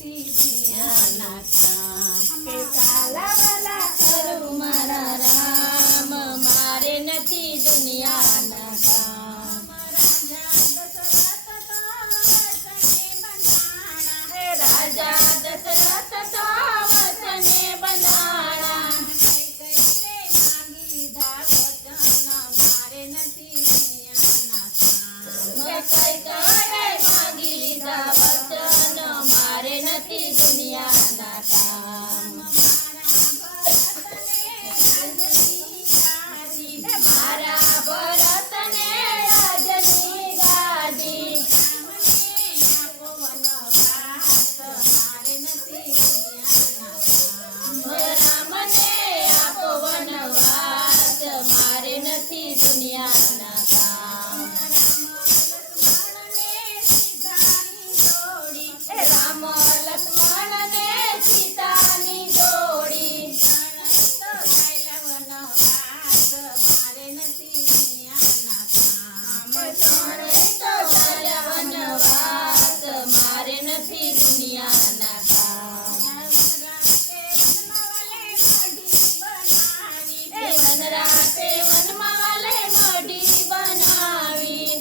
નથી દુનિયાના કામ કે કાલા વાલા કરું મારા રામ મારે નથી દુનિયાના કામ રાજા દશરથ તો વચને બંધાણા કઈ કરે માંગી લીધા વચન મારે નથી દુનિયાના કામ મારા ભરતને રાજની ગાદી રામને આપો વનવાસ મારે નથી દુનિયાના કામ રામ લક્ષ્મણ ને સીતાની જોડી ત્રણેય તો ચાલ્યા વનવાસ મારે નથી દુનિયાના કામ વનરાતે વનમાં વાલે મઢી બનાવી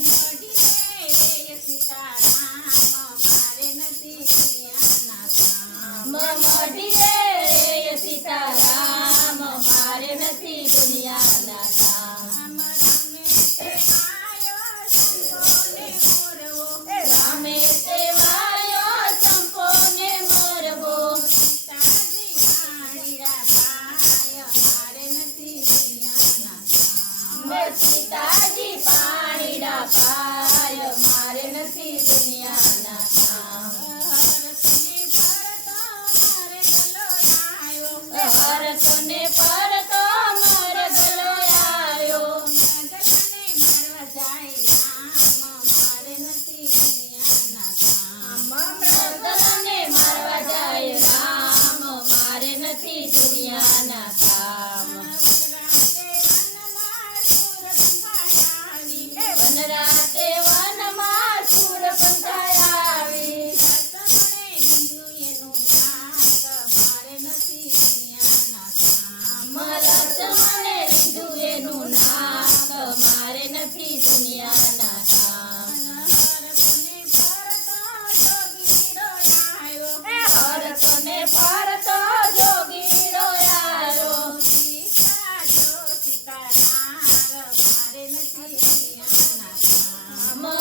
મઢીએ સીતારામ મારે નથી દુનિયાના કામ રામે સેવાયો ચંપો ને મોરબો સીતાજી પાણીડા પાય મારે નથી દુનિયાના કામ ભરતને પરતો મર ગલો આવ્યો મૃગને મારવા જાય રામ મારે નથી દુનિયાના કામ વનરાતે વનમાં સુર પંથાય આવી લક્ષ્મણે લીધું એનું નાક મારે નથી દુનિયાના કામ ભરતને પરતો જોગીડો આવ્યો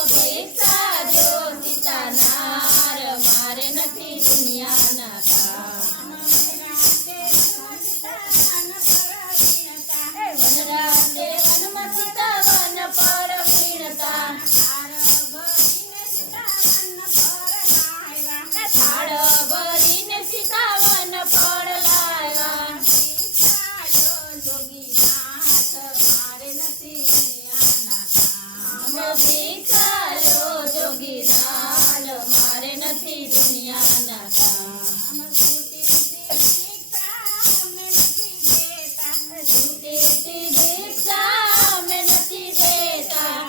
ભિક્ષા જો સીતાનાર મારે નથી દુનિયાના કામ વનરાતે વનમાં સીતા વન પર વીણતા થાળ ભરીને સીતા વન પર લાવ્યા ભિક્ષા લો જોગીલાલ મારે નથી દુનિયાના કામ છૂટેથી ભિક્ષા અમે નથી દેતા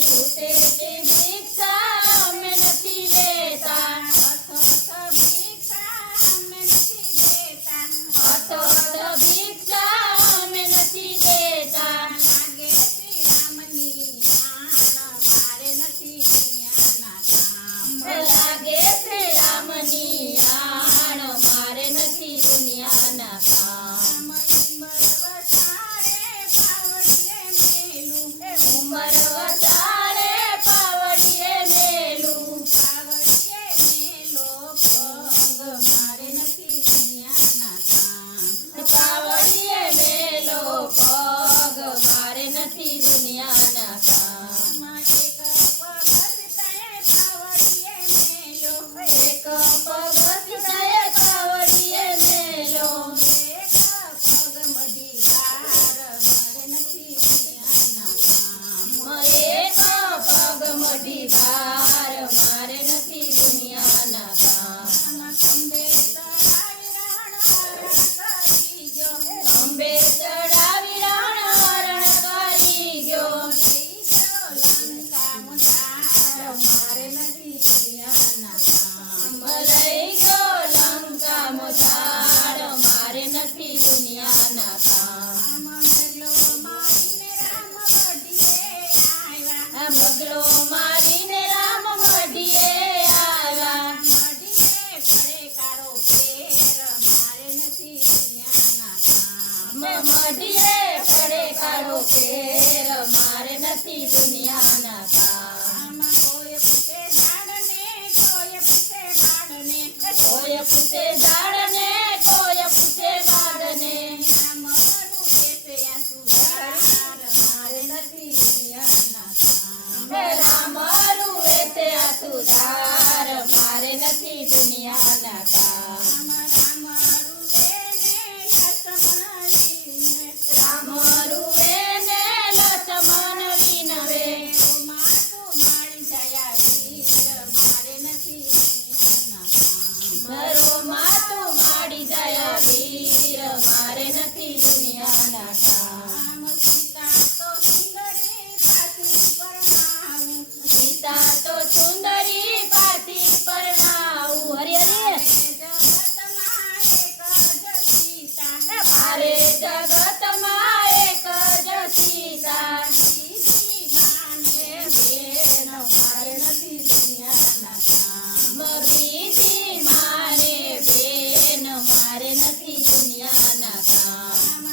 છૂટેથી ભિક્ષા અમે નથી લેતા અથોથ ભિક્ષા અમે નથી દેતા લાગે શ્રી રામની આણ મારે નથી દુનિયાના કામ ઉંમર વસારે પાવડીએ મેલું પાવડીએ મેલો પગ મારે નથી દુનિયાના કામ એક પગ સીતાએ પાવડીએ મેલો એક પગ મઢી ભાર મારે નથી દુનિયાના કામ અંબે ચડાવી રણ હરણ કરી ગયો નથી દુનિયાના કામ. કોઈ પૂછે ઝાડને કોઈ પૂછે બાળને કોઈ પૂછે ઝાડને કોઈ પૂછે બાળને મારું બેસે આંસુ ધાર મારે નથી દુનિયાના કામ. રામ રૂવે છે આસુધાર મારે નથી દુનિયાના કામ. રામ રૂવે ને લક્ષ્મણ વિનવે રામ રૂવે ને લક્ષ્મણ વિનવે મારું માળી જાય વીર મારે નથી દુનિયાના કામ. મારો માથું માડી જાય વીર મારે નથી દુનિયાના કામ. સીતા તો સુંદરી પાછી પરણાવું સીતા તો સુંદરી પાછી પરણાવું. હરી હરી મારે જગતમાં એક જ સીતા સીતી માને બેન મારે નથી દુનિયાના કામ. બીજી મારે બેન મારે નથી દુનિયાના કામ.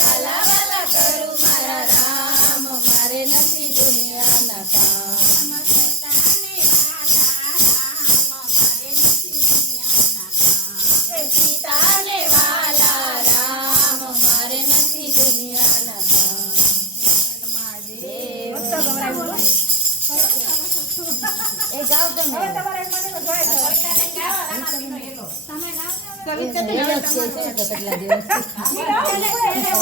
કાલા વાલા કરું મારા રામ મારે નથી દુનિયાના કામ. સીતાને વાલા રામ મારે નથી દુનિયાના કામ. એ જાઓ તમે કેટલા દિવસ